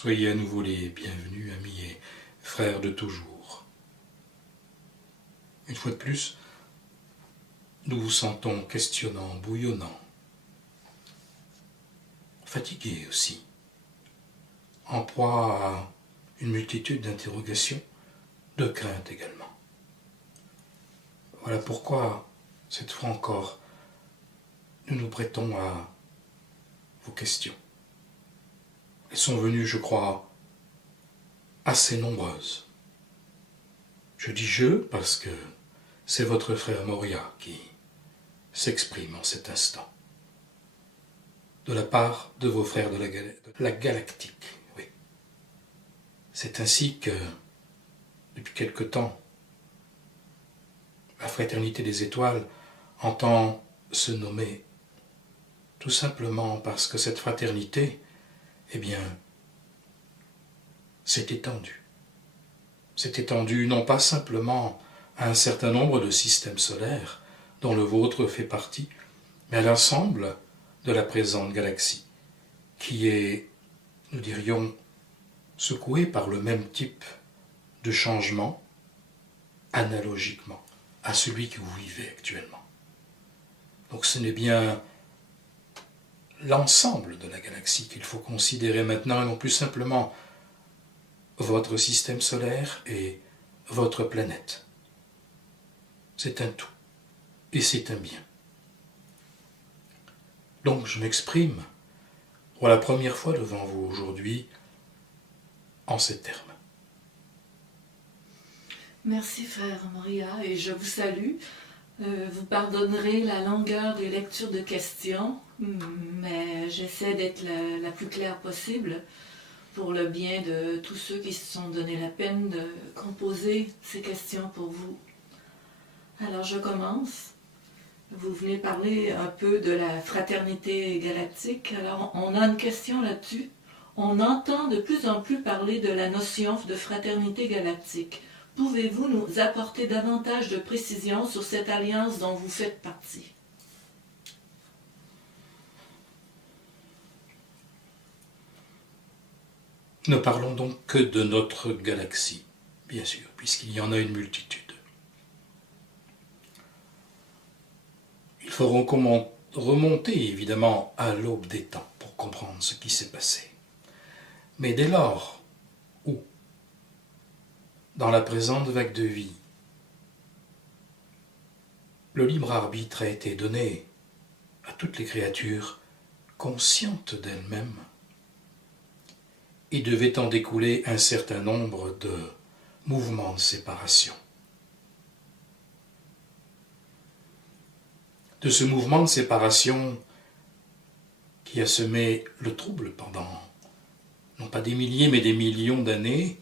Soyez à nouveau les bienvenus, amis et frères de toujours. Une fois de plus, nous vous sentons questionnants, bouillonnants, fatigués aussi, en proie à une multitude d'interrogations, de craintes également. Voilà pourquoi, cette fois encore, nous nous prêtons à vos questions. Elles sont venues, je crois, assez nombreuses. Je dis « je » parce que c'est votre frère Moria qui s'exprime en cet instant. De la part de vos frères de la galactique, oui. C'est ainsi que, depuis quelque temps, la Fraternité des Étoiles entend se nommer, tout simplement parce que cette fraternité, eh bien, s'est étendue. S'est étendue non pas simplement à un certain nombre de systèmes solaires, dont le vôtre fait partie, mais à l'ensemble de la présente galaxie, qui est, nous dirions, secouée par le même type de changement, analogiquement à celui que vous vivez actuellement. Donc ce n'est bien l'ensemble de la galaxie qu'il faut considérer maintenant, et non plus simplement votre système solaire et votre planète. C'est un tout, et c'est un bien. Donc je m'exprime pour la première fois devant vous aujourd'hui en ces termes. Merci frère Moria, et je vous salue. Vous pardonnerez la longueur des lectures de questions, mais j'essaie d'être la plus claire possible pour le bien de tous ceux qui se sont donné la peine de composer ces questions pour vous. Alors je commence. Vous venez parler un peu de la fraternité galactique. Alors on a une question là-dessus. On entend de plus en plus parler de la notion de fraternité galactique. Pouvez-vous nous apporter davantage de précisions sur cette alliance dont vous faites partie? Ne parlons donc que de notre galaxie, bien sûr, puisqu'il y en a une multitude. Il faut remonter évidemment à l'aube des temps pour comprendre ce qui s'est passé. Mais dès lors où, dans la présente vague de vie, le libre arbitre a été donné à toutes les créatures conscientes d'elles-mêmes, il devait en découler un certain nombre de mouvements de séparation. De ce mouvement de séparation qui a semé le trouble pendant, non pas des milliers, mais des millions d'années,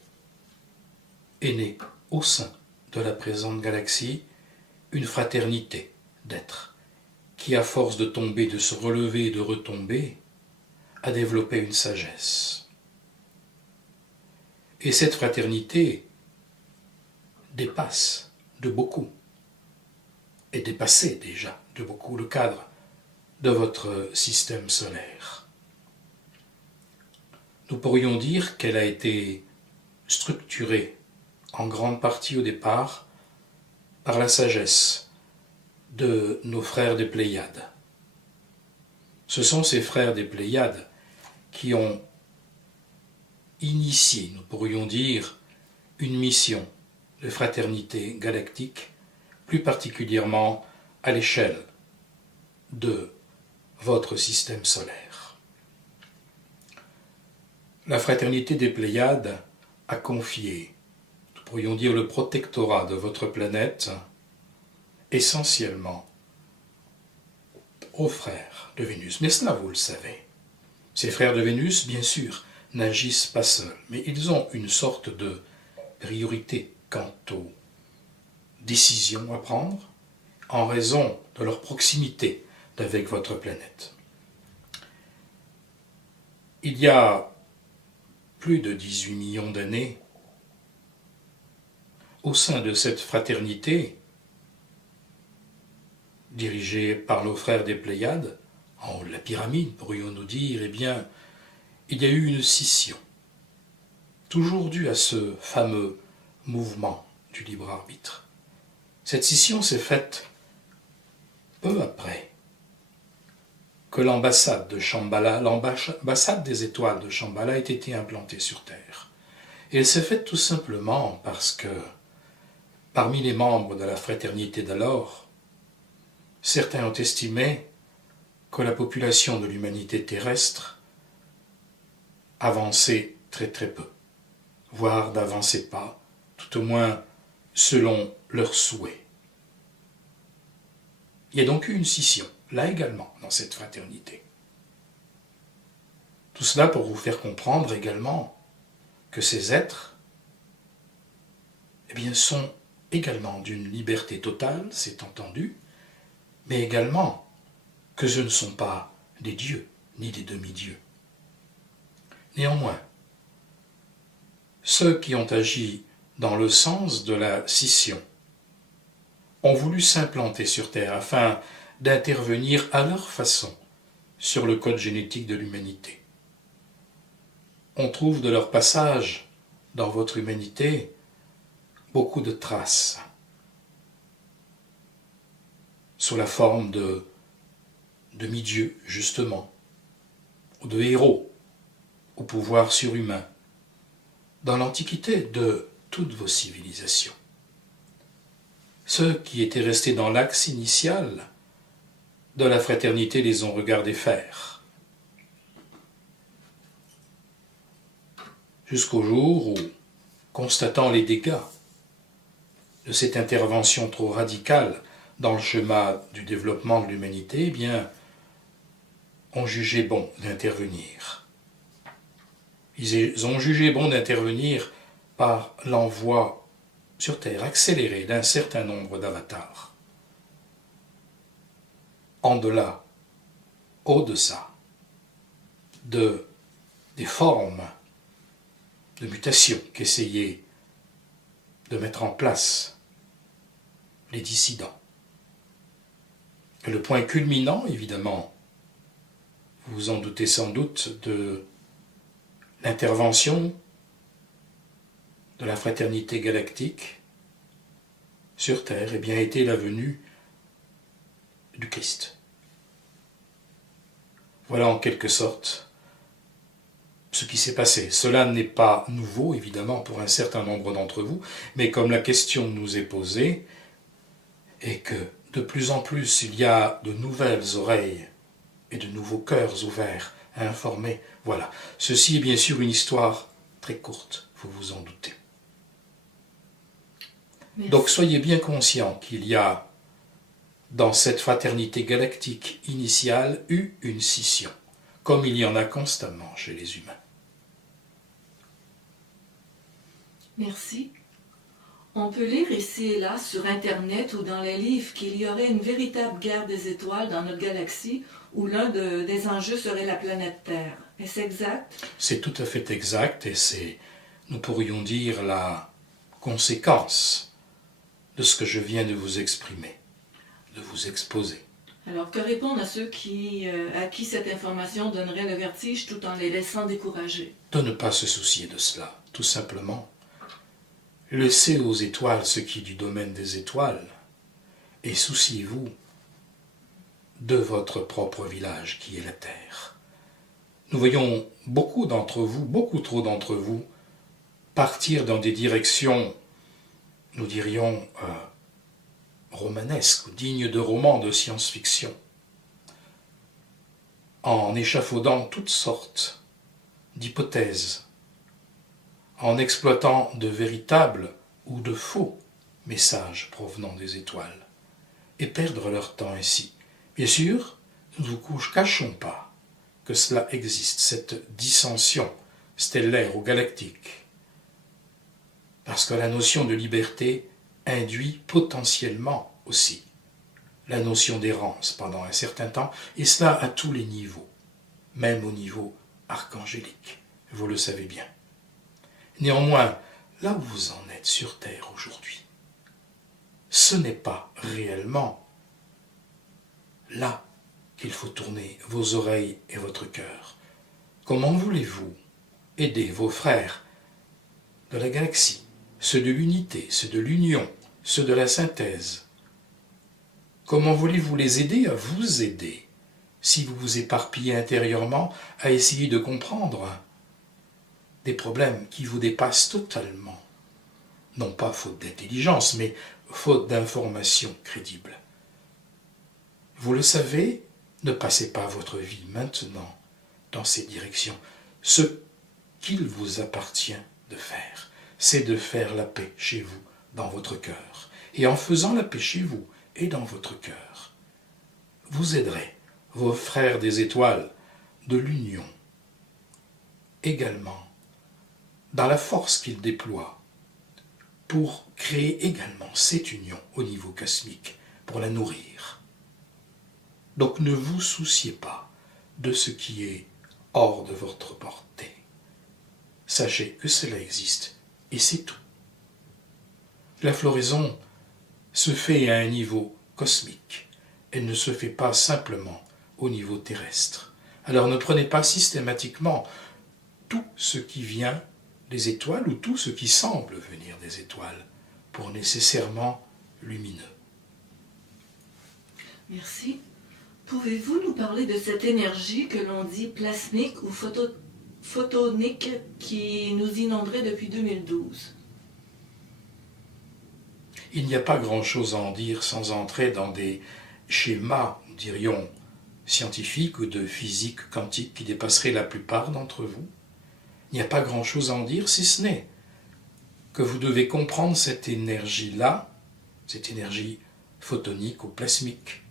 est née au sein de la présente galaxie une fraternité d'êtres qui, à force de tomber, de se relever et de retomber, a développé une sagesse. Et cette fraternité dépasse de beaucoup, et dépassait déjà de beaucoup le cadre de votre système solaire. Nous pourrions dire qu'elle a été structurée en grande partie au départ par la sagesse de nos frères des Pléiades. Ce sont ces frères des Pléiades qui ont initié, nous pourrions dire, une mission de fraternité galactique, plus particulièrement à l'échelle de votre système solaire. La fraternité des Pléiades a confié, nous pourrions dire, le protectorat de votre planète essentiellement aux frères de Vénus. Mais cela, vous le savez. Ces frères de Vénus, bien sûr, n'agissent pas seuls, mais ils ont une sorte de priorité quant aux décisions à prendre en raison de leur proximité avec votre planète. Il y a plus de 18 millions d'années, au sein de cette fraternité, dirigée par nos frères des Pléiades, en haut de la pyramide, pourrions-nous dire, eh bien, il y a eu une scission toujours due à ce fameux mouvement du libre arbitre. Cette scission s'est faite peu après que l'ambassade de Shambhala, l'ambassade des étoiles de Shambhala ait été implantée sur Terre. Et elle s'est faite tout simplement parce que, parmi les membres de la fraternité d'alors, certains ont estimé que la population de l'humanité terrestre avançait très très peu, voire n'avançait pas, tout au moins selon leurs souhaits. Il y a donc eu une scission, là également, dans cette fraternité. Tout cela pour vous faire comprendre également que ces êtres sont également d'une liberté totale, c'est entendu, mais également que ce ne sont pas des dieux, ni des demi-dieux. Néanmoins, ceux qui ont agi dans le sens de la scission ont voulu s'implanter sur Terre afin d'intervenir à leur façon sur le code génétique de l'humanité. On trouve de leur passage dans votre humanité beaucoup de traces sous la forme de demi-dieux, justement, ou de héros au pouvoir surhumain, dans l'Antiquité de toutes vos civilisations. Ceux qui étaient restés dans l'axe initial de la fraternité les ont regardés faire, jusqu'au jour où, constatant les dégâts de cette intervention trop radicale dans le schéma du développement de l'humanité, ont jugé bon d'intervenir. Ils ont jugé bon d'intervenir par l'envoi sur Terre accéléré d'un certain nombre d'avatars. En-delà, au-deçà des formes de mutation qu'essayaient de mettre en place les dissidents. Et le point culminant, évidemment, vous vous en doutez sans doute, de l'intervention de la fraternité galactique sur Terre, était la venue du Christ. Voilà en quelque sorte ce qui s'est passé. Cela n'est pas nouveau, évidemment, pour un certain nombre d'entre vous, mais comme la question nous est posée, et que de plus en plus il y a de nouvelles oreilles et de nouveaux cœurs ouverts à informer, voilà. Ceci est bien sûr une histoire très courte, vous vous en doutez. Merci. Donc soyez bien conscients qu'il y a dans cette fraternité galactique initiale eu une scission, comme il y en a constamment chez les humains. Merci. On peut lire ici et là sur Internet ou dans les livres qu'il y aurait une véritable guerre des étoiles dans notre galaxie où l'un des enjeux serait la planète Terre. Est-ce exact? C'est tout à fait exact et c'est, nous pourrions dire, la conséquence de ce que je viens de vous exprimer, de vous exposer. Alors, que répondre à ceux à qui cette information donnerait le vertige tout en les laissant découragés? De ne pas se soucier de cela, tout simplement. Laissez aux étoiles ce qui est du domaine des étoiles et souciez-vous de votre propre village qui est la Terre. Nous voyons beaucoup d'entre vous, beaucoup trop d'entre vous, partir dans des directions, nous dirions, romanesques, dignes de romans de science-fiction, en échafaudant toutes sortes d'hypothèses, en exploitant de véritables ou de faux messages provenant des étoiles, et perdre leur temps ainsi. Bien sûr, nous ne vous cachons pas que cela existe, cette dissension stellaire ou galactique, parce que la notion de liberté induit potentiellement aussi la notion d'errance pendant un certain temps, et cela à tous les niveaux, même au niveau archangélique, vous le savez bien. Néanmoins, là où vous en êtes sur Terre aujourd'hui, ce n'est pas réellement là qu'il faut tourner vos oreilles et votre cœur. Comment voulez-vous aider vos frères de la galaxie, ceux de l'unité, ceux de l'union, ceux de la synthèse. Comment voulez-vous les aider à vous aider si vous vous éparpillez intérieurement à essayer de comprendre des problèmes qui vous dépassent totalement? Non pas faute d'intelligence, mais faute d'informations crédibles. Vous le savez, ne passez pas votre vie maintenant dans ces directions. Ce qu'il vous appartient de faire, c'est de faire la paix chez vous, dans votre cœur. Et en faisant la paix chez vous et dans votre cœur, vous aiderez vos frères des étoiles de l'union également dans la force qu'ils déploient pour créer également cette union au niveau cosmique, pour la nourrir. Donc ne vous souciez pas de ce qui est hors de votre portée. Sachez que cela existe et c'est tout. La floraison se fait à un niveau cosmique. Elle ne se fait pas simplement au niveau terrestre. Alors ne prenez pas systématiquement tout ce qui vient des étoiles ou tout ce qui semble venir des étoiles pour nécessairement lumineux. Merci. Pouvez-vous nous parler de cette énergie que l'on dit plasmique ou photonique qui nous inonderait depuis 2012? Il n'y a pas grand-chose à en dire sans entrer dans des schémas, dirions, scientifiques ou de physique quantique qui dépasseraient la plupart d'entre vous. Il n'y a pas grand-chose à en dire si ce n'est que vous devez comprendre cette énergie-là, cette énergie photonique ou plasmique,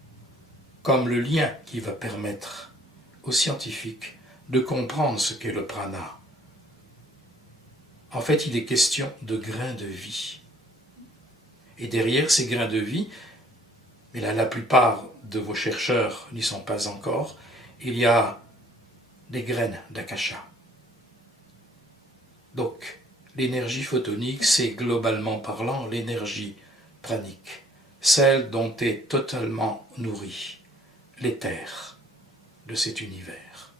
comme le lien qui va permettre aux scientifiques de comprendre ce qu'est le prana. En fait, il est question de grains de vie. Et derrière ces grains de vie, mais là la plupart de vos chercheurs n'y sont pas encore, il y a des graines d'akasha. Donc, l'énergie photonique, c'est globalement parlant l'énergie pranique, celle dont est totalement nourri l'éther de cet univers.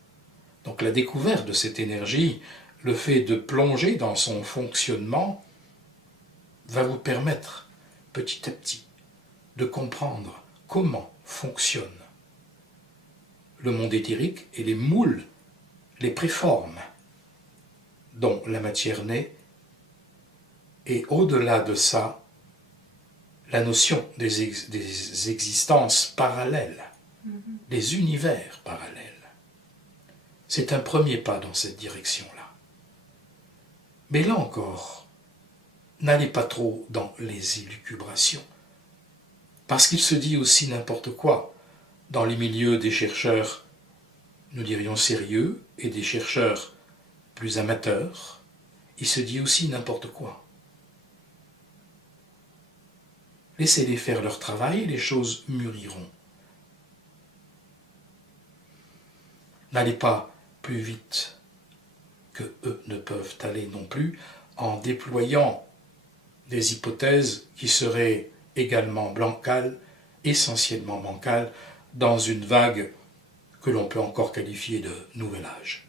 Donc la découverte de cette énergie, le fait de plonger dans son fonctionnement, va vous permettre petit à petit de comprendre comment fonctionne le monde éthérique et les moules, les préformes dont la matière naît, et au-delà de ça, la notion des existences parallèles, des univers parallèles. C'est un premier pas dans cette direction-là. Mais là encore, n'allez pas trop dans les élucubrations, parce qu'il se dit aussi n'importe quoi dans les milieux des chercheurs, nous dirions sérieux, et des chercheurs plus amateurs, il se dit aussi n'importe quoi. Laissez-les faire leur travail et les choses mûriront. N'allez pas plus vite que eux ne peuvent aller non plus en déployant des hypothèses qui seraient également bancales, essentiellement bancales, dans une vague que l'on peut encore qualifier de nouvel âge.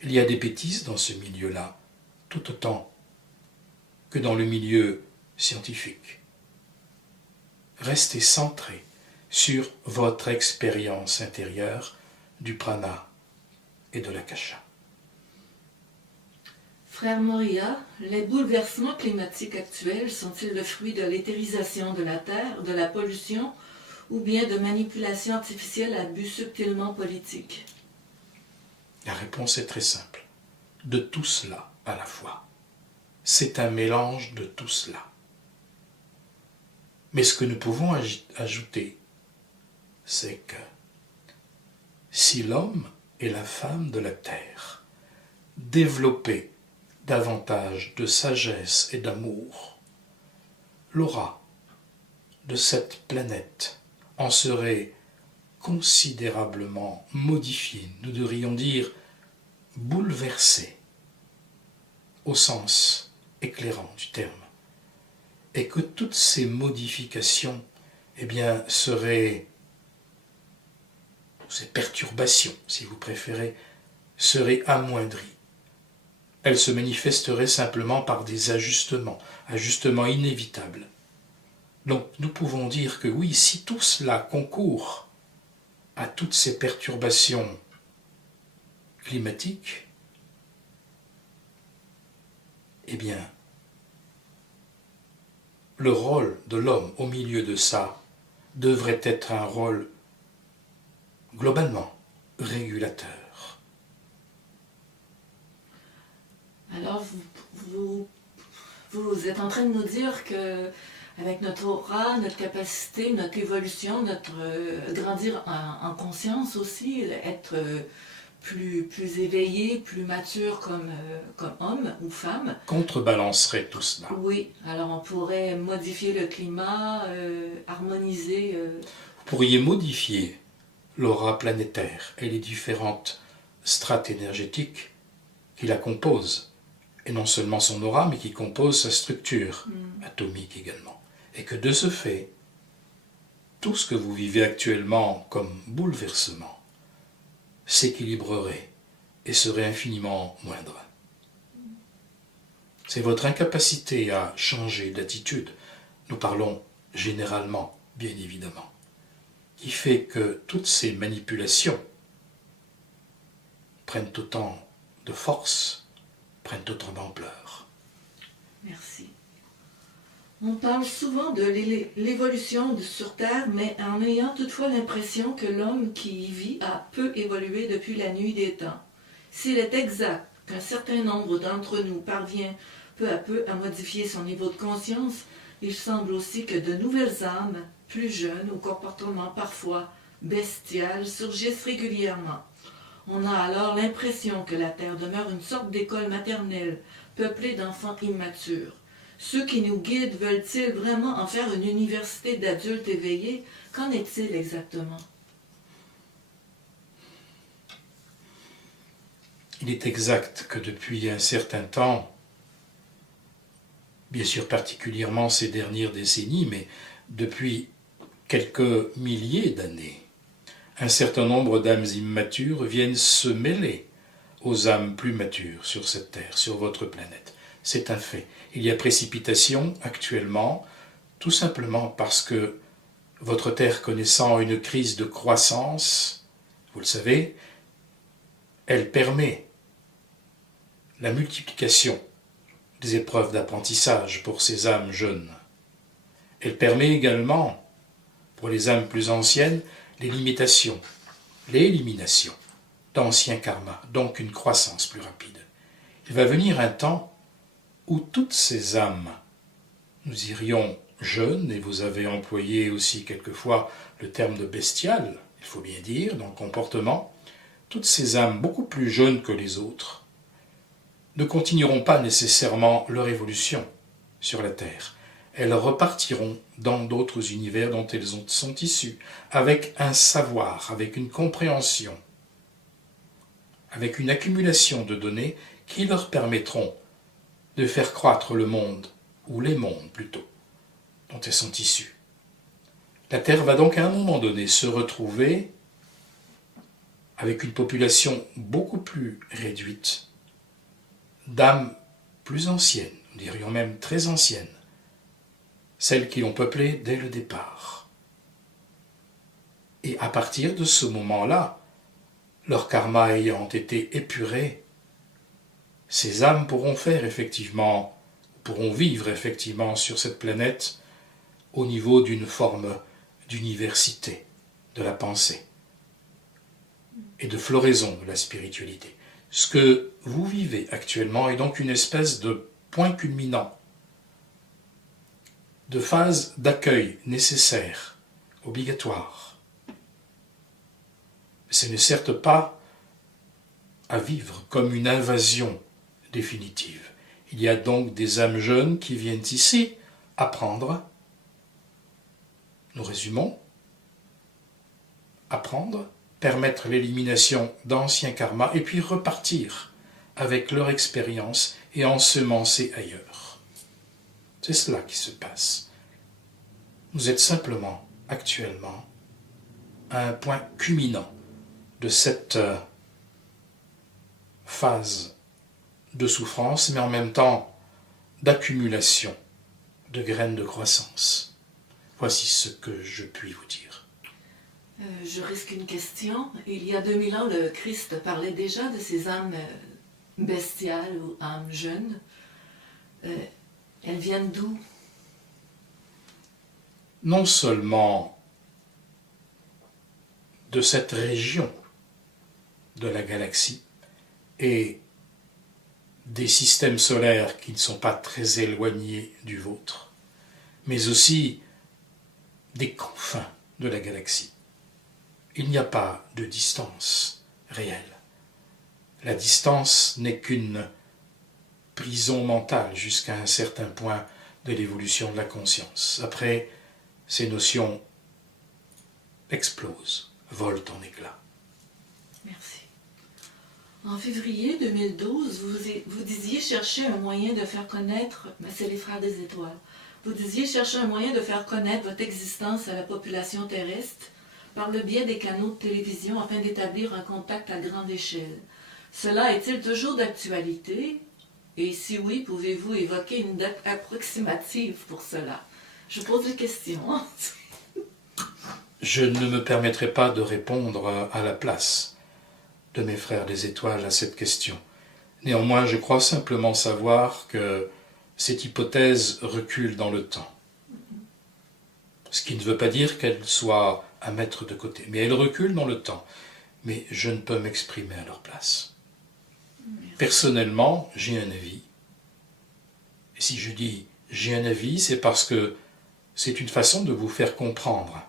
Il y a des bêtises dans ce milieu-là, tout autant que dans le milieu scientifique. Restez centré sur votre expérience intérieure du prana et de l'akasha. Frère Moria, les bouleversements climatiques actuels sont-ils le fruit de l'éthérisation de la Terre, de la pollution ou bien de manipulation artificielle à but subtilement politique? La réponse est très simple. De tout cela à la fois. C'est un mélange de tout cela. Mais ce que nous pouvons ajouter, c'est que si l'homme et la femme de la Terre développaient davantage de sagesse et d'amour, l'aura de cette planète en serait considérablement modifiée, nous devrions dire bouleversée, au sens éclairant du terme, et que toutes ces modifications, seraient, ces perturbations, si vous préférez, seraient amoindries elle se manifesterait simplement par des ajustements, ajustements inévitables. Donc nous pouvons dire que oui, si tout cela concourt à toutes ces perturbations climatiques, eh bien, le rôle de l'homme au milieu de ça devrait être un rôle globalement régulateur. Alors, vous êtes en train de nous dire que avec notre aura, notre capacité, notre évolution, notre grandir en conscience aussi, être plus éveillé, plus mature comme homme ou femme. Contrebalancerait tout cela. Oui, alors on pourrait modifier le climat, harmoniser. Vous pourriez modifier l'aura planétaire et les différentes strates énergétiques qui la composent. Et non seulement son aura, mais qui compose sa structure atomique également. Et que de ce fait, tout ce que vous vivez actuellement comme bouleversement s'équilibrerait et serait infiniment moindre. C'est votre incapacité à changer d'attitude, nous parlons généralement, bien évidemment, qui fait que toutes ces manipulations prennent autant de force, prennent autant d'ampleur. Merci. On parle souvent de l'évolution sur Terre, mais en ayant toutefois l'impression que l'homme qui y vit a peu évolué depuis la nuit des temps. S'il est exact qu'un certain nombre d'entre nous parvient peu à peu à modifier son niveau de conscience, il semble aussi que de nouvelles âmes, plus jeunes, au comportement parfois bestial, surgissent régulièrement. On a alors l'impression que la Terre demeure une sorte d'école maternelle, peuplée d'enfants immatures. Ceux qui nous guident veulent-ils vraiment en faire une université d'adultes éveillés? Qu'en est-il exactement? Il est exact que depuis un certain temps, bien sûr particulièrement ces dernières décennies, mais depuis quelques milliers d'années, un certain nombre d'âmes immatures viennent se mêler aux âmes plus matures sur cette terre, sur votre planète. C'est un fait. Il y a précipitation actuellement, tout simplement parce que votre terre connaissant une crise de croissance, vous le savez, elle permet la multiplication des épreuves d'apprentissage pour ces âmes jeunes. Elle permet également, pour les âmes plus anciennes, l'élimination d'anciens karmas, donc une croissance plus rapide. Il va venir un temps où toutes ces âmes, nous irions jeunes, et vous avez employé aussi quelquefois le terme de bestial, il faut bien dire, dans le comportement, toutes ces âmes beaucoup plus jeunes que les autres ne continueront pas nécessairement leur évolution sur la Terre. Elles repartiront dans d'autres univers dont elles sont issues, avec un savoir, avec une compréhension, avec une accumulation de données qui leur permettront de faire croître le monde, ou les mondes plutôt, dont elles sont issues. La Terre va donc à un moment donné se retrouver avec une population beaucoup plus réduite, d'âmes plus anciennes, nous dirions même très anciennes, celles qui l'ont peuplée dès le départ. Et à partir de ce moment-là, leur karma ayant été épuré, ces âmes pourront vivre effectivement sur cette planète au niveau d'une forme d'université de la pensée et de floraison de la spiritualité. Ce que vous vivez actuellement est donc une espèce de point culminant, de phase d'accueil nécessaire, obligatoire. Ce n'est certes pas à vivre comme une invasion définitive. Il y a donc des âmes jeunes qui viennent ici apprendre. Nous résumons. Apprendre, permettre l'élimination d'anciens karmas et puis repartir avec leur expérience et ensemencer ailleurs. C'est cela qui se passe. Vous êtes simplement, actuellement, à un point culminant de cette phase de souffrance, mais en même temps d'accumulation de graines de croissance. Voici ce que je puis vous dire. Je risque une question. Il y a 2000 ans, le Christ parlait déjà de ces âmes bestiales ou âmes jeunes. Elles viennent d'où? Non seulement de cette région de la galaxie et des systèmes solaires qui ne sont pas très éloignés du vôtre, mais aussi des confins de la galaxie. Il n'y a pas de distance réelle. La distance n'est qu'une prison mentale jusqu'à un certain point de l'évolution de la conscience. Après, ces notions explosent, volent en éclats. Merci. En février 2012, vous disiez chercher un moyen de faire connaître, mais c'est les Frères des Étoiles, vous disiez chercher un moyen de faire connaître votre existence à la population terrestre par le biais des canaux de télévision afin d'établir un contact à grande échelle. Cela est-il toujours d'actualité? Et si oui, pouvez-vous évoquer une date approximative pour cela? Je pose des questions. Je ne me permettrai pas de répondre à la place de mes frères des étoiles à cette question. Néanmoins, je crois simplement savoir que cette hypothèse recule dans le temps. Ce qui ne veut pas dire qu'elle soit à mettre de côté, mais elle recule dans le temps. Mais je ne peux m'exprimer à leur place. Personnellement, j'ai un avis. Et si je dis j'ai un avis, c'est parce que c'est une façon de vous faire comprendre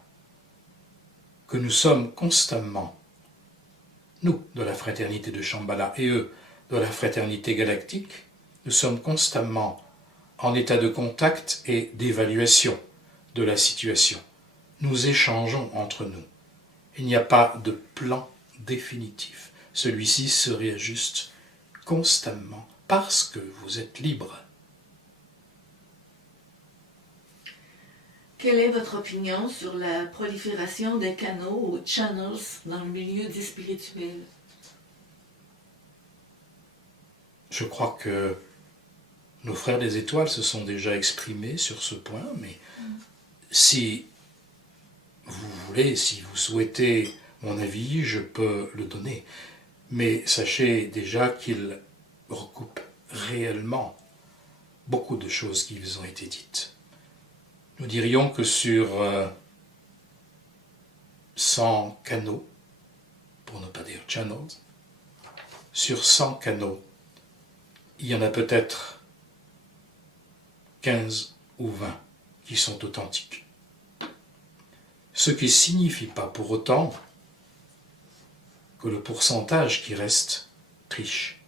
que nous sommes constamment, nous, de la fraternité de Shambhala et eux, de la fraternité galactique, nous sommes constamment en état de contact et d'évaluation de la situation. Nous échangeons entre nous. Il n'y a pas de plan définitif. Celui-ci se réajuste constamment parce que vous êtes libre. Quelle est votre opinion sur la prolifération des canaux ou channels dans le milieu dit spirituel? Je crois que nos frères des étoiles se sont déjà exprimés sur ce point, mais si vous voulez, si vous souhaitez mon avis, je peux le donner. Mais sachez déjà qu'il recoupe réellement beaucoup de choses qui vous ont été dites. Nous dirions que sur 100 canaux, pour ne pas dire channels, sur 100 canaux, il y en a peut-être 15 ou 20 qui sont authentiques. Ce qui ne signifie pas pour autant que le pourcentage qui reste triche.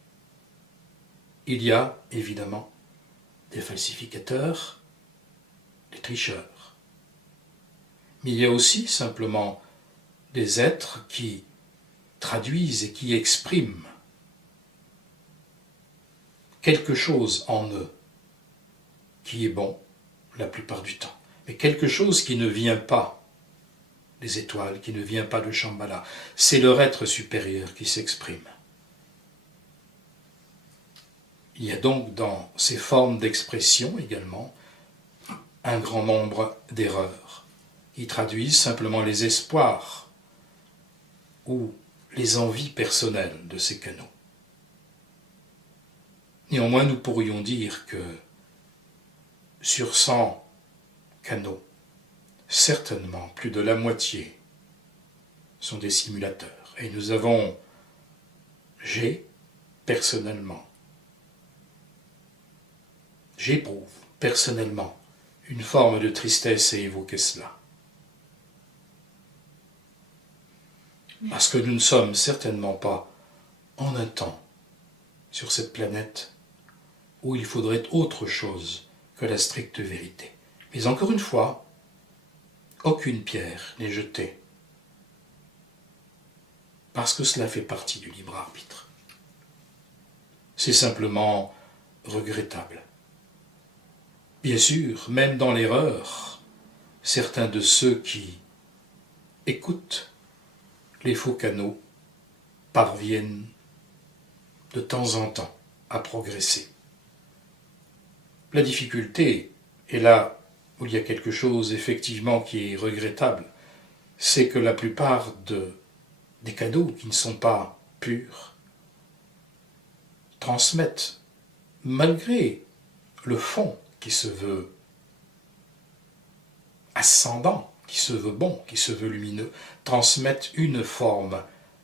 Il y a évidemment des falsificateurs, des tricheurs. Mais il y a aussi simplement des êtres qui traduisent et qui expriment quelque chose en eux qui est bon la plupart du temps, mais quelque chose qui ne vient pas des étoiles, qui ne vient pas de Shambhala. C'est leur être supérieur qui s'exprime. Il y a donc dans ces formes d'expression également un grand nombre d'erreurs qui traduisent simplement les espoirs ou les envies personnelles de ces canaux. Néanmoins, nous pourrions dire que sur 100 canaux, certainement plus de la moitié sont des simulateurs. Et nous avons, j'éprouve personnellement une forme de tristesse à évoquer cela. Parce que nous ne sommes certainement pas en un temps sur cette planète où il faudrait autre chose que la stricte vérité. Mais encore une fois, aucune pierre n'est jetée, parce que cela fait partie du libre arbitre. C'est simplement regrettable. Bien sûr, même dans l'erreur, certains de ceux qui écoutent les faux canaux parviennent de temps en temps à progresser. La difficulté, et là où il y a quelque chose effectivement qui est regrettable, c'est que la plupart des cadeaux qui ne sont pas purs transmettent, malgré le fond qui se veut ascendant, qui se veut bon, qui se veut lumineux, transmettent une forme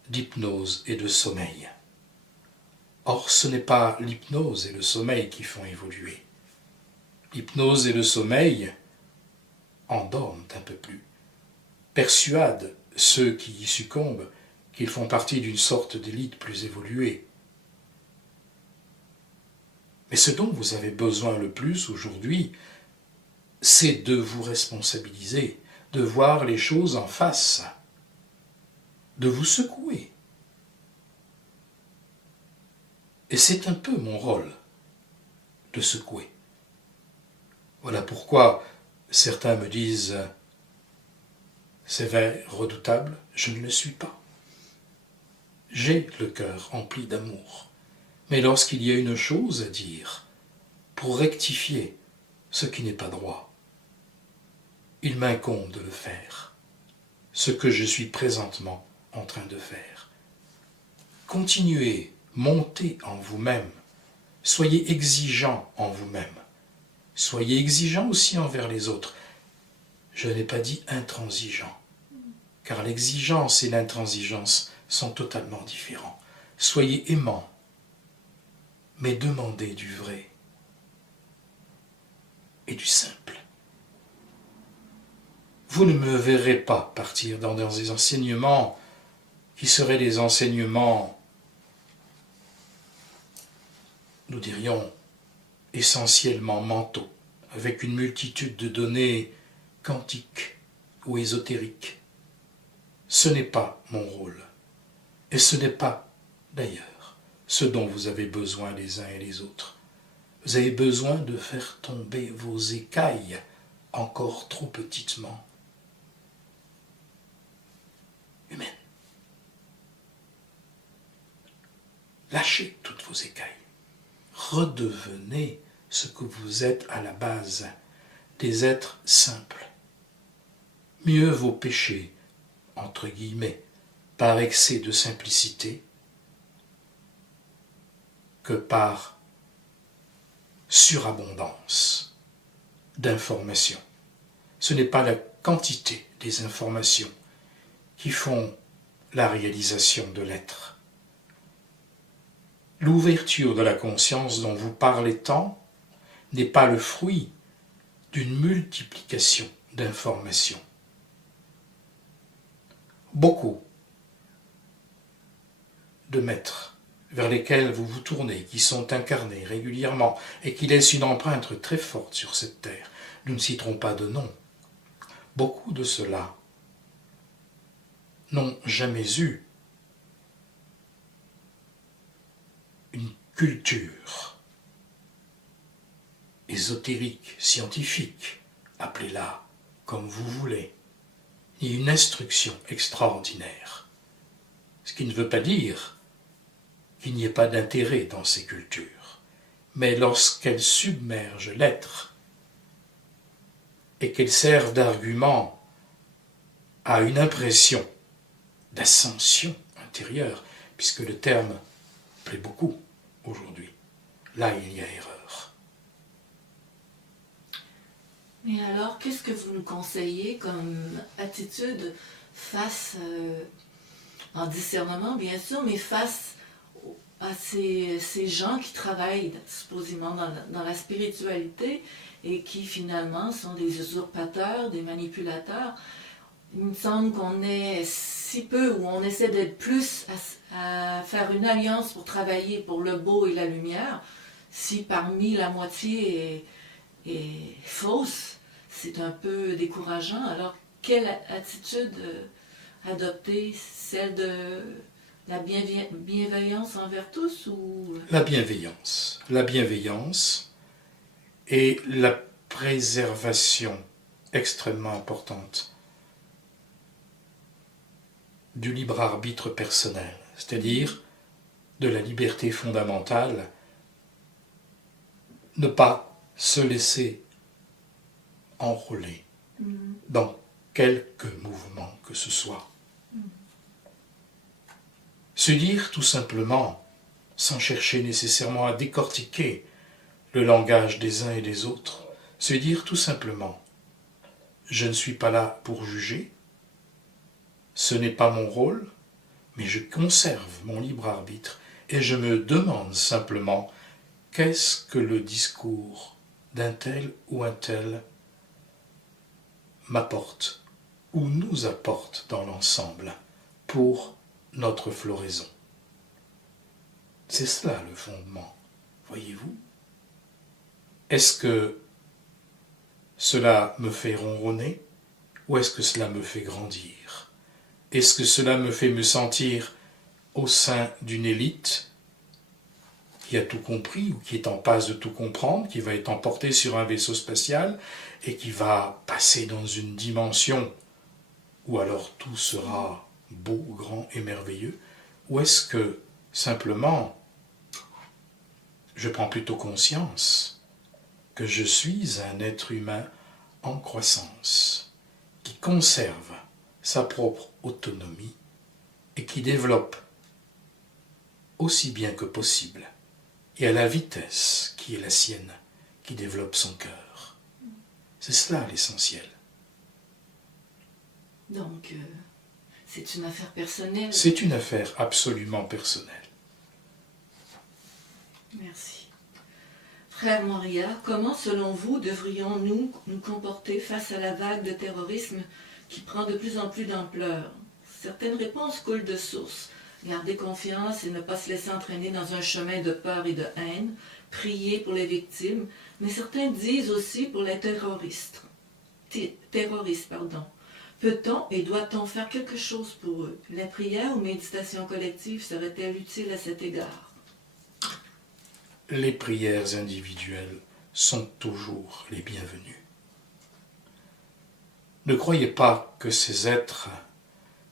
d'hypnose et de sommeil. Or, ce n'est pas l'hypnose et le sommeil qui font évoluer. L'hypnose et le sommeil endorment un peu plus, persuadent ceux qui y succombent qu'ils font partie d'une sorte d'élite plus évoluée. Mais ce dont vous avez besoin le plus aujourd'hui, c'est de vous responsabiliser, de voir les choses en face, de vous secouer. Et c'est un peu mon rôle, de secouer. Voilà pourquoi certains me disent « sévère, redoutable », je ne le suis pas. J'ai le cœur rempli d'amour. Mais lorsqu'il y a une chose à dire, pour rectifier ce qui n'est pas droit, il m'incombe de le faire, ce que je suis présentement en train de faire. Continuez, montez en vous-même, soyez exigeant en vous-même, soyez exigeant aussi envers les autres. Je n'ai pas dit intransigeant, car l'exigence et l'intransigeance sont totalement différents. Soyez aimant, mais demandez du vrai et du simple. Vous ne me verrez pas partir dans des enseignements qui seraient des enseignements, nous dirions, essentiellement mentaux, avec une multitude de données quantiques ou ésotériques. Ce n'est pas mon rôle, et ce n'est pas, d'ailleurs, ce dont vous avez besoin les uns et les autres. Vous avez besoin de faire tomber vos écailles encore trop petitement humaines. Lâchez toutes vos écailles. Redevenez ce que vous êtes à la base, des êtres simples. Mieux vaut pécher, entre guillemets, par excès de simplicité que par surabondance d'informations. Ce n'est pas la quantité des informations qui font la réalisation de l'être. L'ouverture de la conscience dont vous parlez tant n'est pas le fruit d'une multiplication d'informations. Beaucoup de maîtres vers lesquels vous vous tournez, qui sont incarnés régulièrement et qui laissent une empreinte très forte sur cette terre, nous ne citerons pas de nom. Beaucoup de ceux-là n'ont jamais eu une culture ésotérique, scientifique, appelez-la comme vous voulez, ni une instruction extraordinaire. Ce qui ne veut pas dire qu'il n'y ait pas d'intérêt dans ces cultures, mais lorsqu'elles submergent l'être et qu'elles servent d'argument à une impression d'ascension intérieure, puisque le terme plaît beaucoup aujourd'hui, là il y a erreur. Mais alors, qu'est-ce que vous nous conseillez comme attitude face, en discernement bien sûr, mais face à ces gens qui travaillent supposément dans la spiritualité et qui finalement sont des usurpateurs, des manipulateurs? Il me semble qu'on est si peu, ou on essaie d'être plus à faire une alliance pour travailler pour le beau et la lumière, si parmi la moitié est fausse, c'est un peu décourageant. Alors, quelle attitude adopter? Celle de la bienveillance envers tous ou... La bienveillance et la préservation extrêmement importante du libre arbitre personnel, c'est-à-dire de la liberté fondamentale ne pas se laisser enrôler dans quelque mouvement que ce soit. Se dire tout simplement, sans chercher nécessairement à décortiquer le langage des uns et des autres, se dire tout simplement, je ne suis pas là pour juger, ce n'est pas mon rôle, mais je conserve mon libre arbitre et je me demande simplement qu'est-ce que le discours d'un tel ou un tel m'apporte ou nous apporte dans l'ensemble pour notre floraison. C'est cela le fondement, voyez-vous. Est-ce que cela me fait ronronner ou est-ce que cela me fait grandir? Est-ce que cela me fait me sentir au sein d'une élite qui a tout compris ou qui est en passe de tout comprendre, qui va être emporté sur un vaisseau spatial et qui va passer dans une dimension où alors tout sera beau, grand et merveilleux? Ou est-ce que simplement je prends plutôt conscience que je suis un être humain en croissance, qui conserve sa propre autonomie et qui développe aussi bien que possible et à la vitesse qui est la sienne, qui développe son cœur. C'est cela l'essentiel. Donc, c'est une affaire personnelle. C'est une affaire absolument personnelle. Merci. Frère Moria, comment, selon vous, devrions-nous nous comporter face à la vague de terrorisme qui prend de plus en plus d'ampleur? Certaines réponses coulent de source. Garder confiance et ne pas se laisser entraîner dans un chemin de peur et de haine. Prier pour les victimes. Mais certains disent aussi pour les terroristes. Peut-on et doit-on faire quelque chose pour eux? La prière ou méditation collective serait-elle utile à cet égard? Les prières individuelles sont toujours les bienvenues. Ne croyez pas que ces êtres,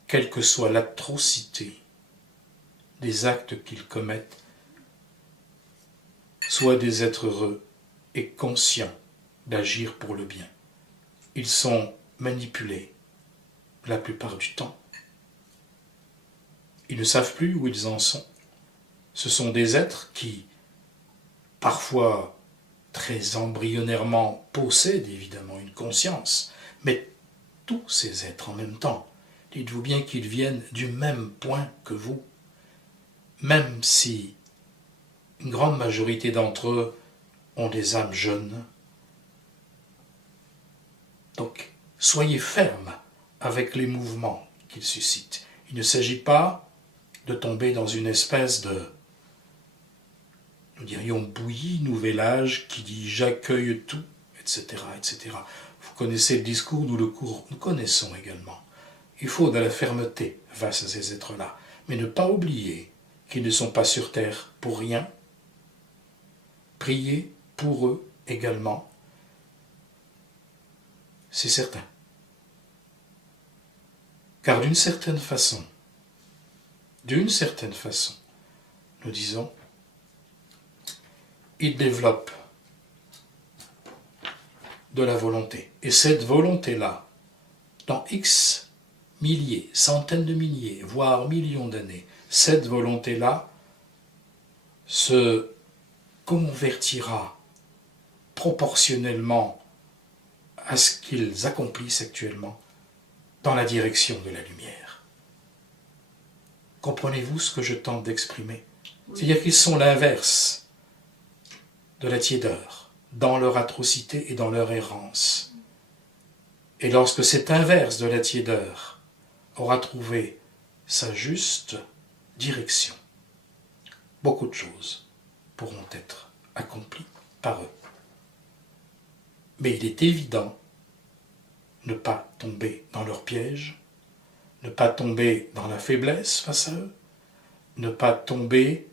quelle que soit l'atrocité des actes qu'ils commettent, soient des êtres heureux et conscients d'agir pour le bien. Ils sont manipulés la plupart du temps. Ils ne savent plus où ils en sont. Ce sont des êtres qui, parfois très embryonnairement, possèdent évidemment une conscience, mais tous ces êtres en même temps, dites-vous bien qu'ils viennent du même point que vous, même si une grande majorité d'entre eux ont des âmes jeunes. Donc, soyez fermes avec les mouvements qu'ils suscitent. Il ne s'agit pas de tomber dans une espèce de, nous dirions, bouillie, nouvel âge qui dit « j'accueille tout », etc., etc. Vous connaissez le discours, nous connaissons également. Il faut de la fermeté face à ces êtres-là, mais ne pas oublier qu'ils ne sont pas sur terre pour rien. Priez pour eux également, c'est certain. Car d'une certaine façon, nous disons, ils développent de la volonté. Et cette volonté-là, dans X milliers, centaines de milliers, voire millions d'années, cette volonté-là se convertira proportionnellement à ce qu'ils accomplissent actuellement dans la direction de la lumière. Comprenez-vous ce que je tente d'exprimer? Oui. C'est-à-dire qu'ils sont l'inverse de la tiédeur, dans leur atrocité et dans leur errance. Et lorsque cet inverse de la tiédeur aura trouvé sa juste direction, beaucoup de choses pourront être accomplies par eux. Mais il est évident ne pas tomber dans leur piège, ne pas tomber dans la faiblesse face à eux, ne pas tomber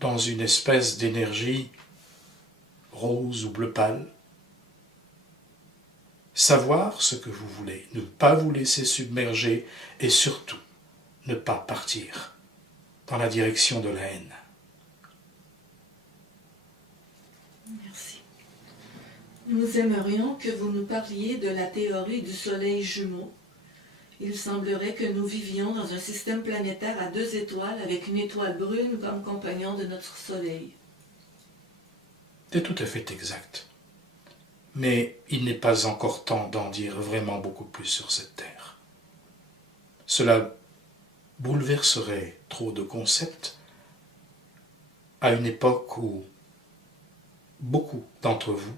dans une espèce d'énergie rose ou bleu pâle. Savoir ce que vous voulez, ne pas vous laisser submerger et surtout ne pas partir dans la direction de la haine. Merci. Nous aimerions que vous nous parliez de la théorie du soleil jumeau. Il semblerait que nous vivions dans un système planétaire à 2 étoiles avec une étoile brune comme compagnon de notre soleil. C'est tout à fait exact. Mais il n'est pas encore temps d'en dire vraiment beaucoup plus sur cette Terre. Cela bouleverserait trop de concepts à une époque où beaucoup d'entre vous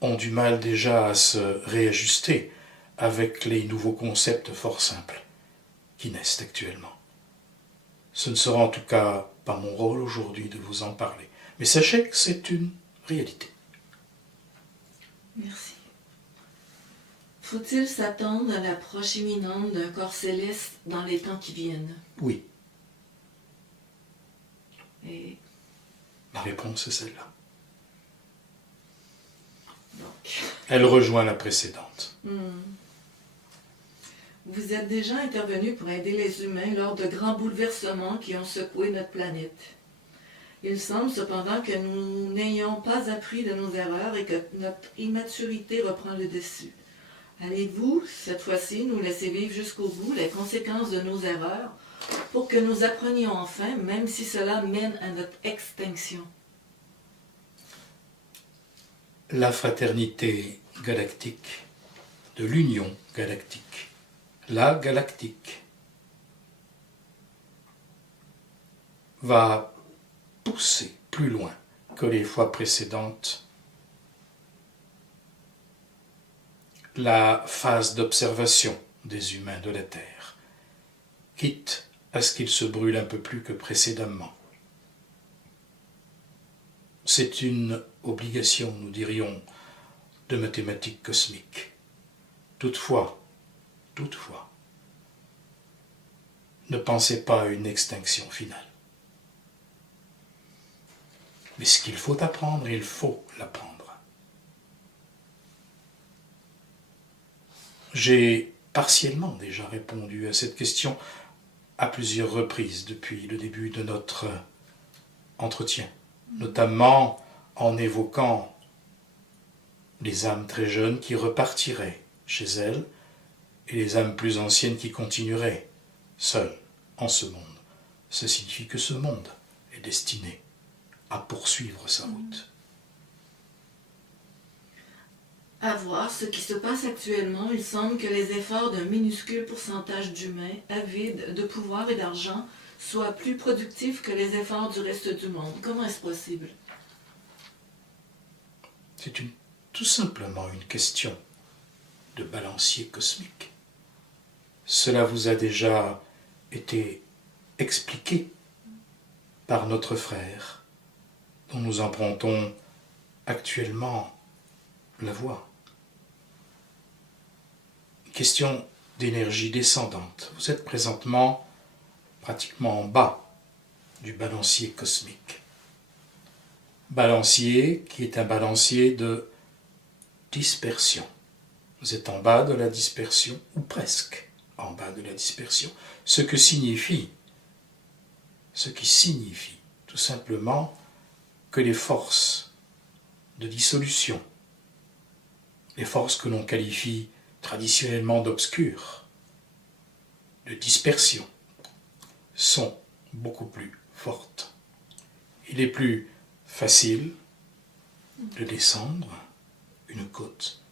ont du mal déjà à se réajuster avec les nouveaux concepts fort simples qui naissent actuellement. Ce ne sera en tout cas pas mon rôle aujourd'hui de vous en parler, mais sachez que c'est une réalité. Merci. Faut-il s'attendre à l'approche imminente d'un corps céleste dans les temps qui viennent? Oui. Et Ma réponse est celle-là. donc, Elle rejoint la précédente. Vous êtes déjà intervenu pour aider les humains lors de grands bouleversements qui ont secoué notre planète. Il semble cependant que nous n'ayons pas appris de nos erreurs et que notre immaturité reprend le dessus. Allez-vous, cette fois-ci, nous laisser vivre jusqu'au bout les conséquences de nos erreurs pour que nous apprenions enfin, même si cela mène à notre extinction? La fraternité galactique de l'Union galactique, la galactique, va pousser plus loin que les fois précédentes la phase d'observation des humains de la Terre, quitte à ce qu'ils se brûlent un peu plus que précédemment. C'est une obligation, nous dirions, de mathématiques cosmiques. Toutefois, ne pensez pas à une extinction finale. Mais ce qu'il faut apprendre, il faut l'apprendre. J'ai partiellement déjà répondu à cette question à plusieurs reprises depuis le début de notre entretien, notamment en évoquant les âmes très jeunes qui repartiraient chez elles et les âmes plus anciennes qui continueraient seules en ce monde. Ça signifie que ce monde est destiné à poursuivre sa route. À voir ce qui se passe actuellement, il semble que les efforts d'un minuscule pourcentage d'humains avides de pouvoir et d'argent soient plus productifs que les efforts du reste du monde. Comment est-ce possible? C'est tout simplement une question de balancier cosmique. Cela vous a déjà été expliqué par notre frère, dont nous empruntons actuellement la voie. Question d'énergie descendante. Vous êtes présentement pratiquement en bas du balancier cosmique. Balancier qui est un balancier de dispersion. Vous êtes en bas de la dispersion, ou presque en bas de la dispersion, ce qui signifie tout simplement que les forces de dissolution, les forces que l'on qualifie traditionnellement d'obscures, de dispersion, sont beaucoup plus fortes. Il est plus facile de descendre une côte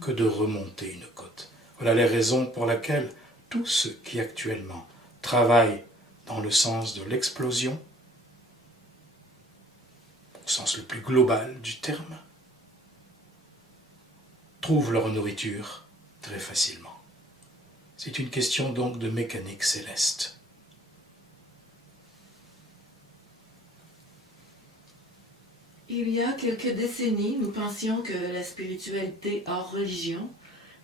que de remonter une côte. Voilà les raisons pour lesquelles tous ceux qui actuellement travaillent dans le sens de l'explosion, au sens le plus global du terme, trouvent leur nourriture très facilement. C'est une question donc de mécanique céleste. Il y a quelques décennies, nous pensions que la spiritualité hors religion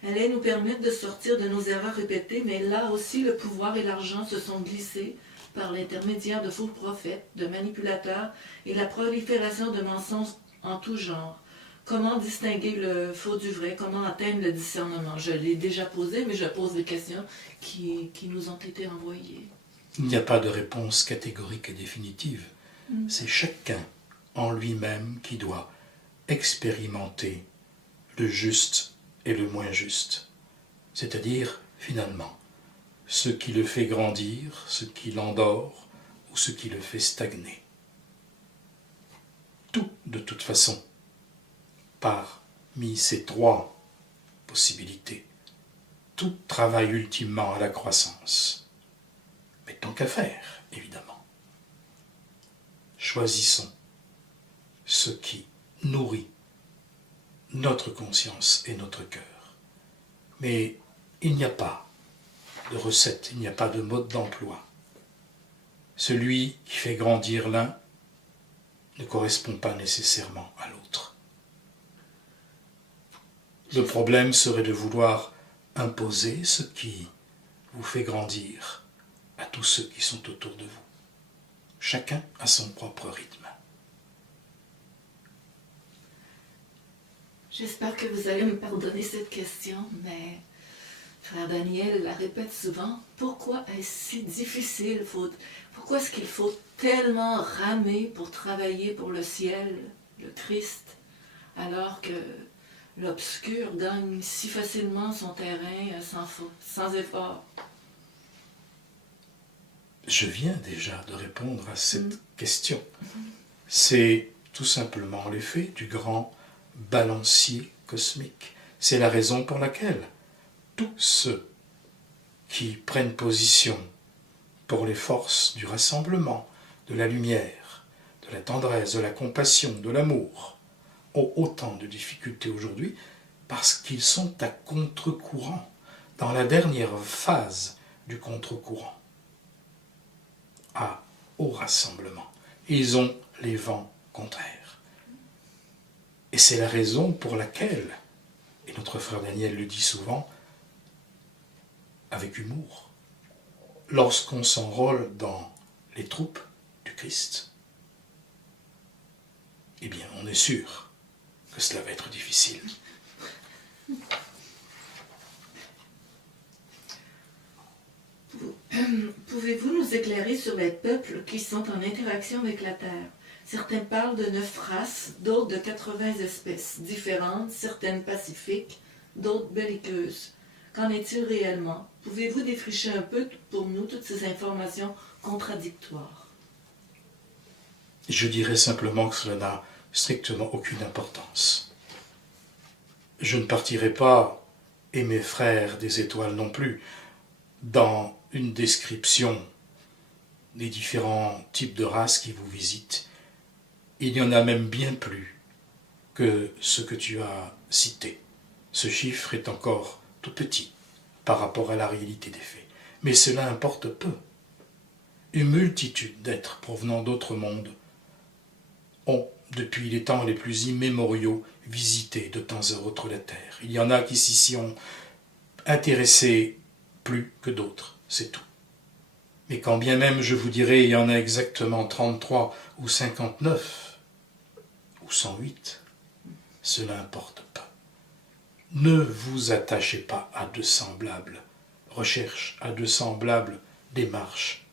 allait nous permettre de sortir de nos erreurs répétées, mais là aussi le pouvoir et l'argent se sont glissés par l'intermédiaire de faux prophètes, de manipulateurs et la prolifération de mensonges en tout genre. Comment distinguer le faux du vrai? Comment atteindre le discernement? Je l'ai déjà posé, mais je pose des questions qui nous ont été envoyées. Il n'y a pas de réponse catégorique et définitive. C'est chacun en lui-même qui doit expérimenter le juste et le moins juste, c'est-à-dire, finalement, ce qui le fait grandir, ce qui l'endort ou ce qui le fait stagner. Tout, de toute façon, parmi ces trois possibilités, tout travaille ultimement à la croissance. Mais tant qu'à faire, évidemment. Choisissons ce qui nourrit notre conscience et notre cœur. Mais il n'y a pas de recette, il n'y a pas de mode d'emploi. Celui qui fait grandir l'un ne correspond pas nécessairement à l'autre. Le problème serait de vouloir imposer ce qui vous fait grandir à tous ceux qui sont autour de vous. Chacun a son propre rythme. J'espère que vous allez me pardonner cette question, mais Frère Daniel la répète souvent. Pourquoi est-ce si difficile? Pourquoi est-ce qu'il faut tellement ramer pour travailler pour le ciel, le Christ, alors que l'obscur gagne si facilement son terrain sans effort? Je viens déjà de répondre à cette question. C'est tout simplement l'effet du grand balancier cosmique. C'est la raison pour laquelle tous ceux qui prennent position pour les forces du rassemblement, de la lumière, de la tendresse, de la compassion, de l'amour, ont autant de difficultés aujourd'hui parce qu'ils sont à contre-courant, dans la dernière phase du contre-courant, au rassemblement. Ils ont les vents contraires. Et c'est la raison pour laquelle, et notre frère Daniel le dit souvent, avec humour, lorsqu'on s'enrôle dans les troupes du Christ, eh bien, on est sûr que cela va être difficile. Pouvez-vous nous éclairer sur les peuples qui sont en interaction avec la Terre? Certains parlent de 9 races, d'autres de 80 espèces différentes, certaines pacifiques, d'autres belliqueuses. Qu'en est-il réellement? Pouvez-vous défricher un peu pour nous toutes ces informations contradictoires? Je dirais simplement que cela n'a strictement aucune importance. Je ne partirai pas, et mes frères des étoiles non plus, dans une description des différents types de races qui vous visitent. Il y en a même bien plus que ce que tu as cité. Ce chiffre est encore tout petit par rapport à la réalité des faits. Mais cela importe peu. Une multitude d'êtres provenant d'autres mondes ont, depuis les temps les plus immémoriaux, visité de temps à autre la Terre. Il y en a qui s'y sont intéressés plus que d'autres, c'est tout. Mais quand bien même, je vous dirais, il y en a exactement 33 ou 59 ou 108, cela n'importe pas. Ne vous attachez pas à de semblables recherches, à de semblables démarches.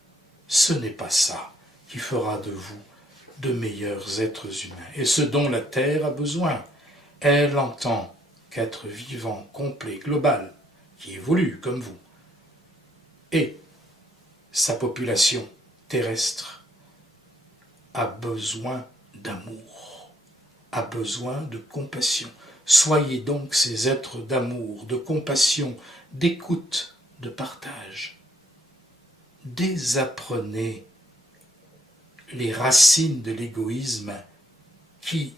Ce n'est pas ça qui fera de vous de meilleurs êtres humains. Et ce dont la Terre a besoin, elle entend qu'être vivant, complet, global, qui évolue comme vous, et sa population terrestre a besoin d'amour, a besoin de compassion. Soyez donc ces êtres d'amour, de compassion, d'écoute, de partage. Désapprenez les racines de l'égoïsme qui,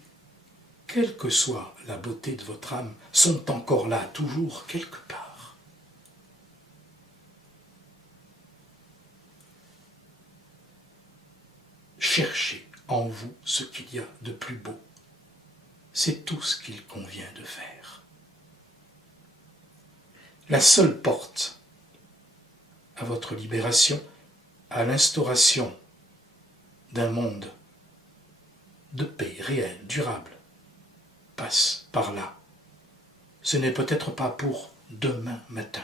quelle que soit la beauté de votre âme, sont encore là, toujours quelque part. Cherchez en vous ce qu'il y a de plus beau. C'est tout ce qu'il convient de faire. La seule porte à votre libération, à l'instauration d'un monde de paix réelle, durable, passe par là. Ce n'est peut-être pas pour demain matin,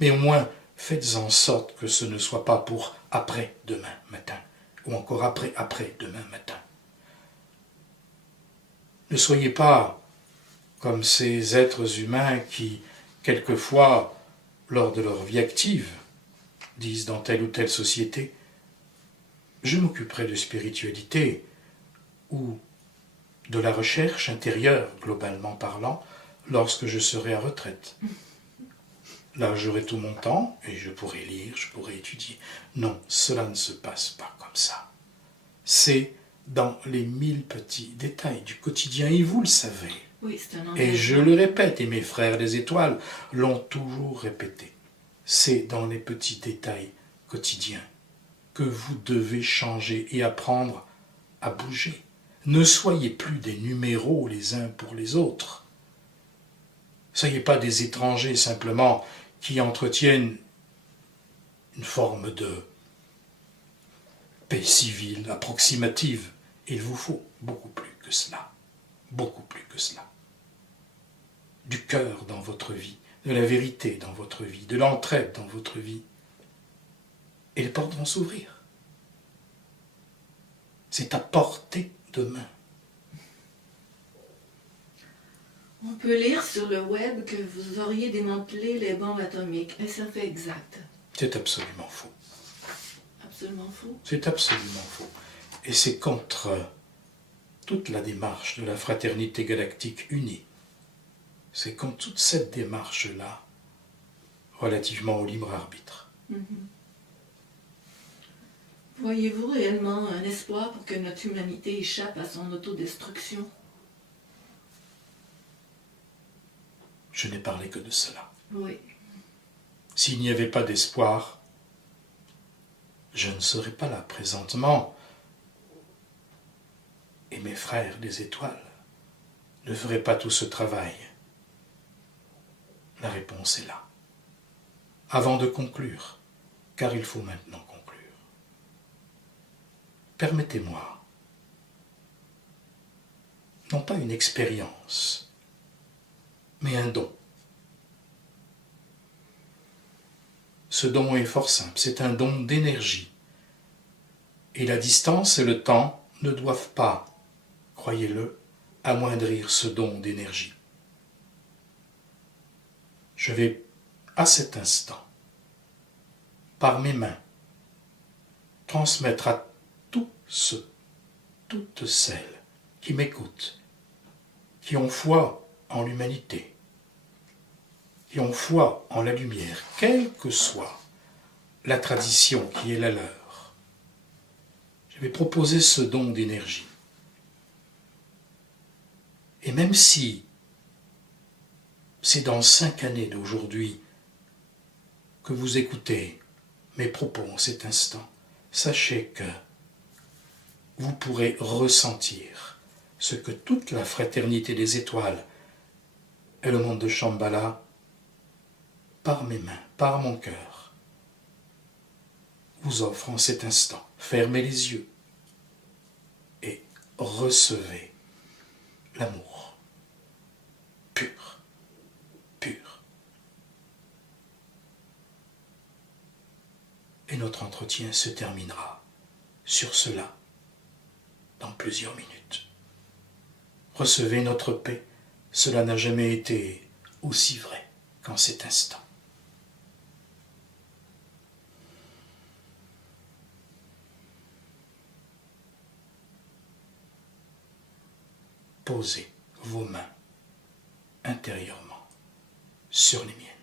mais au moins faites en sorte que ce ne soit pas pour après-demain matin, ou encore après-demain matin. Ne soyez pas comme ces êtres humains qui, quelquefois, lors de leur vie active, disent dans telle ou telle société, je m'occuperai de spiritualité ou de la recherche intérieure, globalement parlant, lorsque je serai à retraite. Là, j'aurai tout mon temps et je pourrai lire, je pourrai étudier. Non, cela ne se passe pas comme ça. C'est dans les 1000 petits détails du quotidien, et vous le savez. Oui, c'est un engagement. Et je le répète, et mes frères des étoiles l'ont toujours répété. C'est dans les petits détails quotidiens que vous devez changer et apprendre à bouger. Ne soyez plus des numéros les uns pour les autres. Ne soyez pas des étrangers simplement qui entretiennent une forme de paix civile approximative. Il vous faut beaucoup plus que cela. Beaucoup plus que cela. Du cœur dans votre vie, de la vérité dans votre vie, de l'entraide dans votre vie. Et les portes vont s'ouvrir. C'est à portée de main. On peut lire sur le web que vous auriez démantelé les bombes atomiques. Est-ce un fait exact? C'est absolument faux. Absolument faux. C'est absolument faux. Et c'est contre toute la démarche de la fraternité galactique unie. C'est contre toute cette démarche-là, relativement au libre arbitre. Voyez-vous réellement un espoir pour que notre humanité échappe à son autodestruction? Je n'ai parlé que de cela. Oui. S'il n'y avait pas d'espoir, je ne serais pas là présentement. Et mes frères des étoiles ne feraient pas tout ce travail. La réponse est là. Avant de conclure, car il faut maintenant conclure, permettez-moi, non pas une expérience, mais un don. Ce don est fort simple, c'est un don d'énergie. Et la distance et le temps ne doivent pas, croyez-le, amoindrir ce don d'énergie. Je vais, à cet instant, par mes mains, transmettre à tous ceux, toutes celles qui m'écoutent, qui ont foi en l'humanité, qui ont foi en la lumière, quelle que soit la tradition qui est la leur. Je vais proposer ce don d'énergie. Et même si c'est dans 5 années d'aujourd'hui que vous écoutez mes propos en cet instant, sachez que vous pourrez ressentir ce que toute la fraternité des étoiles et le monde de Shambhala, par mes mains, par mon cœur, vous offre en cet instant. Fermez les yeux et recevez l'amour pur, pur. Et notre entretien se terminera sur cela dans plusieurs minutes. Recevez notre paix. Cela n'a jamais été aussi vrai qu'en cet instant. Posez vos mains intérieurement sur les miennes.